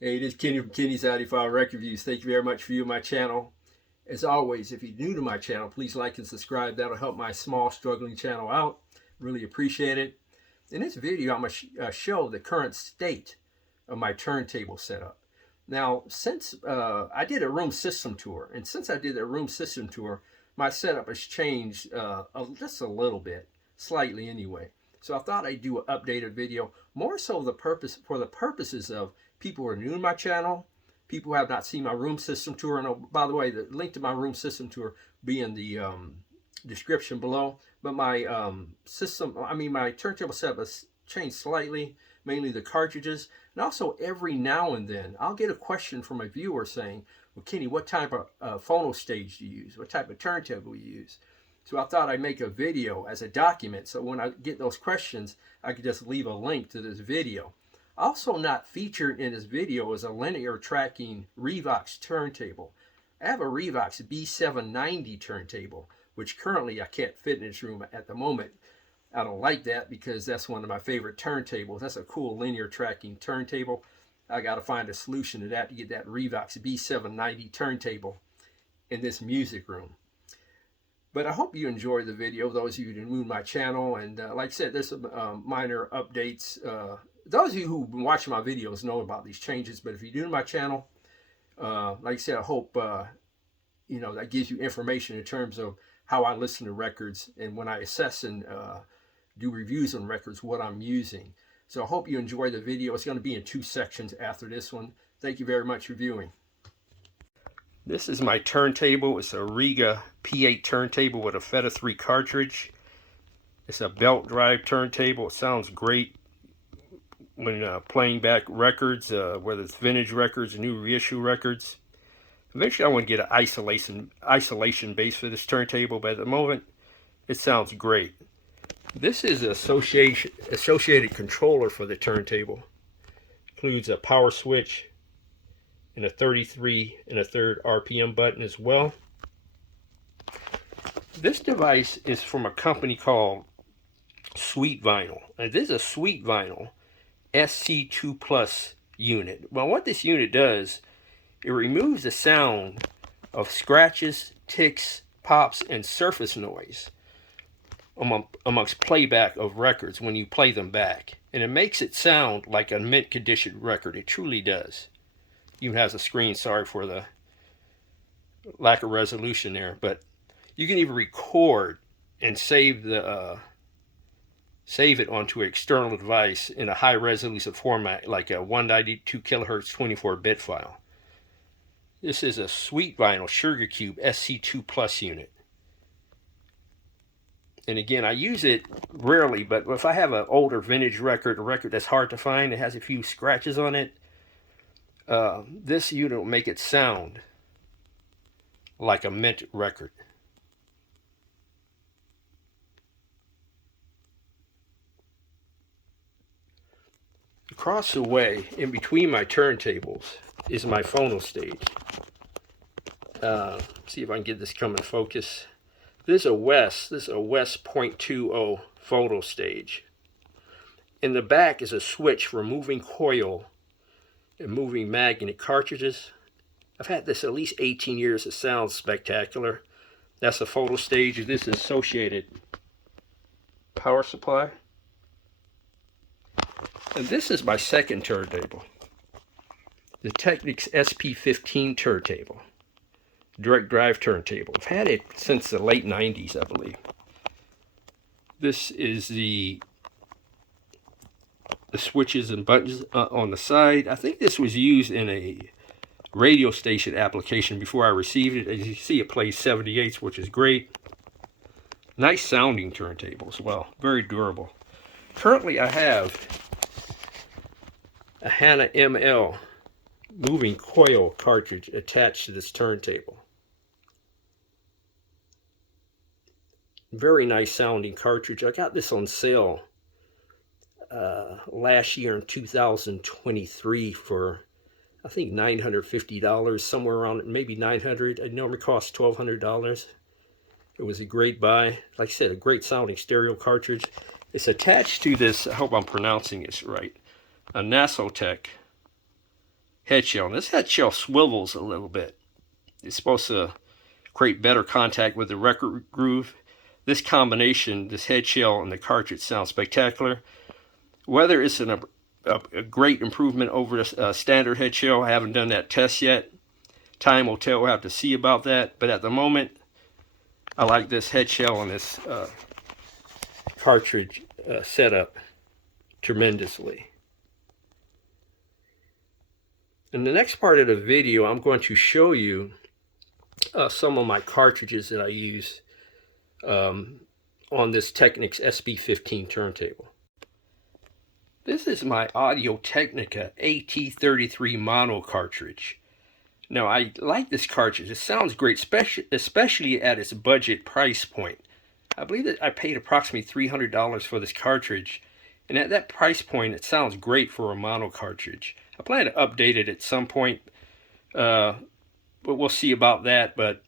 Hey, this is Kenny from Kenny's Audiophile Record Reviews. Thank you very much for viewing my channel. As always, if you're new to my channel, please like and subscribe. That'll help my small, struggling channel out. Really appreciate it. In this video, I'm going to show the current state of my turntable setup. Now, since I did a room system tour, and since I did a room system tour, my setup has changed just a little bit, slightly anyway. So I thought I'd do an updated video, more so for the purposes of people who are new to my channel, people who have not seen my room system tour. And oh, by the way, the link to my room system tour will be in the description below. But my my turntable setup has changed slightly, mainly the cartridges. And also every now and then, I'll get a question from a viewer saying, well, Kenny, what type of phono stage do you use? What type of turntable do you use? So I thought I'd make a video as a document, so when I get those questions, I could just leave a link to this video. Also not featured in this video is a linear tracking Revox turntable. I have a Revox B790 turntable, which currently I can't fit in this room at the moment. I don't like that because that's one of my favorite turntables. That's a cool linear tracking turntable. I got to find a solution to that to get that Revox B790 turntable in this music room. But I hope you enjoy the video, those of you who are new to my channel. And like I said, there's some minor updates. Those of you who've been watching my videos know about these changes. But if you're new to my channel, like I said, I hope that gives you information in terms of how I listen to records and when I assess and do reviews on records, what I'm using. So I hope you enjoy the video. It's going to be in 2 sections after this one. Thank you very much for viewing. This is my turntable. It's a Rega P8 turntable with a Apheta 3 cartridge. It's a belt drive turntable. It sounds great when playing back records, whether it's vintage records or new reissue records. Eventually I want to get an isolation base for this turntable, but at the moment it sounds great. This is an associated controller for the turntable. Includes a power switch and a 33 1/3 RPM button as well. This device is from a company called Sweetvinyl. And this is a Sweetvinyl SC-2 Plus unit. Well, what this unit does, it removes the sound of scratches, ticks, pops, and surface noise amongst playback of records when you play them back. And it makes it sound like a mint condition record. It truly does. Even has a screen, sorry for the lack of resolution there, but you can even record and save it onto an external device in a high resolution format, like a 192 kilohertz 24-bit file. This is a Sweetvinyl Sugarcube SC-2 Plus unit. And again, I use it rarely, but if I have an older vintage record, a record that's hard to find, it has a few scratches on it, this unit will make it sound like a mint record. Across the way, in between my turntables, is my phono stage. See if I can get this come in focus. This is a Whest 0.20 photo stage. In the back is a switch for moving coil and moving magnet cartridges. I've had this at least 18 years. It sounds spectacular. That's a photo stage. This is associated power supply. And this is my second turntable, the Technics SP-15 turntable, direct drive turntable. I've had it since the late 90s, I believe. This is the switches and buttons on the side. I think this was used in a radio station application before I received it. As you see, it plays 78s, which is great. Nice sounding turntable as well. Very durable. Currently, I have a Hana ML moving coil cartridge attached to this turntable. Very nice sounding cartridge. I got this on sale last year in 2023 for I think $950, somewhere around maybe $900. It normally costs $1,200. It was a great buy. Like I said, a great sounding stereo cartridge. It's attached to this, I hope I'm pronouncing this right, a Nasotech head shell. And this head shell swivels a little bit. It's supposed to create better contact with the record groove. This combination, this head shell and the cartridge, sounds spectacular. Whether it's a great improvement over the standard head shell, I haven't done that test yet. Time will tell. We'll have to see about that. But at the moment, I like this head shell and this cartridge setup tremendously. In the next part of the video, I'm going to show you some of my cartridges that I use on this Technics SP-15 turntable. This is my Audio-Technica AT33MONO cartridge. Now, I like this cartridge. It sounds great, especially at its budget price point. I believe that I paid approximately $300 for this cartridge, and at that price point, it sounds great for a mono cartridge. I plan to update it at some point, but we'll see about that. But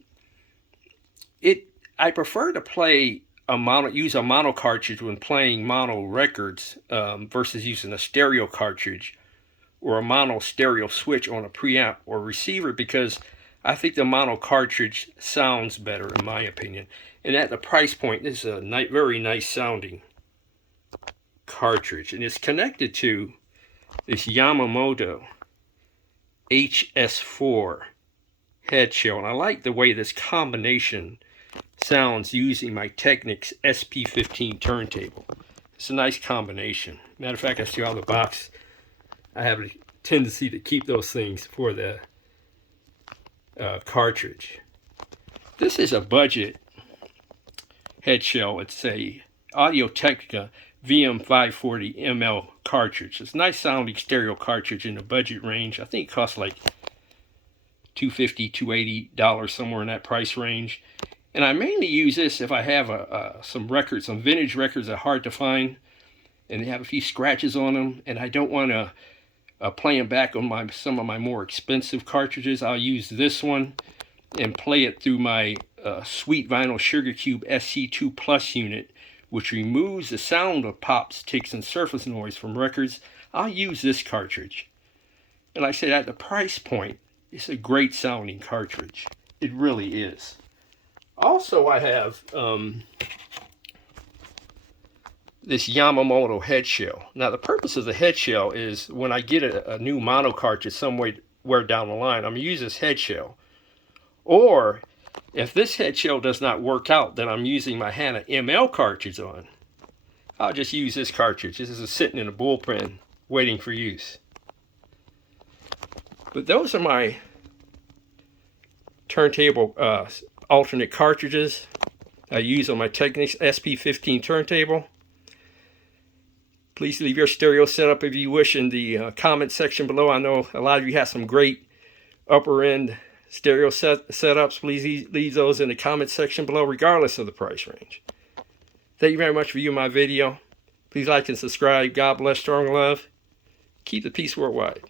I prefer to play use a mono cartridge when playing mono records versus using a stereo cartridge or a mono stereo switch on a preamp or receiver, because I think the mono cartridge sounds better in my opinion. And at the price point, this is a very nice sounding cartridge, and it's connected to this Yamamoto HS4 head shell, and I like the way this combination sounds using my Technics SP-15 turntable. It's a nice combination. Matter of fact, I still have the box. I have a tendency to keep those things for the cartridge. This is a budget head shell. It's a Audio-Technica VM540 ML cartridge. It's a nice sounding stereo cartridge in the budget range. I think it costs like $250, $280, somewhere in that price range. And I mainly use this if I have some vintage records that are hard to find and they have a few scratches on them, and I don't want to play them back on some of my more expensive cartridges. I'll use this one and play it through my Sweetvinyl Sugarcube SC-2 Plus unit, which removes the sound of pops, ticks, and surface noise from records. I'll use this cartridge. And like I said, at the price point, it's a great sounding cartridge. It really is. Also, I have this Yamamoto head shell. Now, the purpose of the head shell is when I get a new mono cartridge somewhere down the line, I'm going to use this head shell. Or, if this head shell does not work out that I'm using my Hana ML cartridge on, I'll just use this cartridge. This is sitting in a bullpen waiting for use. But those are my turntable alternate cartridges I use on my Technics SP-15 turntable. Please leave your stereo setup if you wish in the comment section below. I know a lot of you have some great upper end stereo setups. Please leave those in the comment section below, regardless of the price range. Thank you very much for viewing my video. Please like and subscribe. God bless, strong love. Keep the peace worldwide.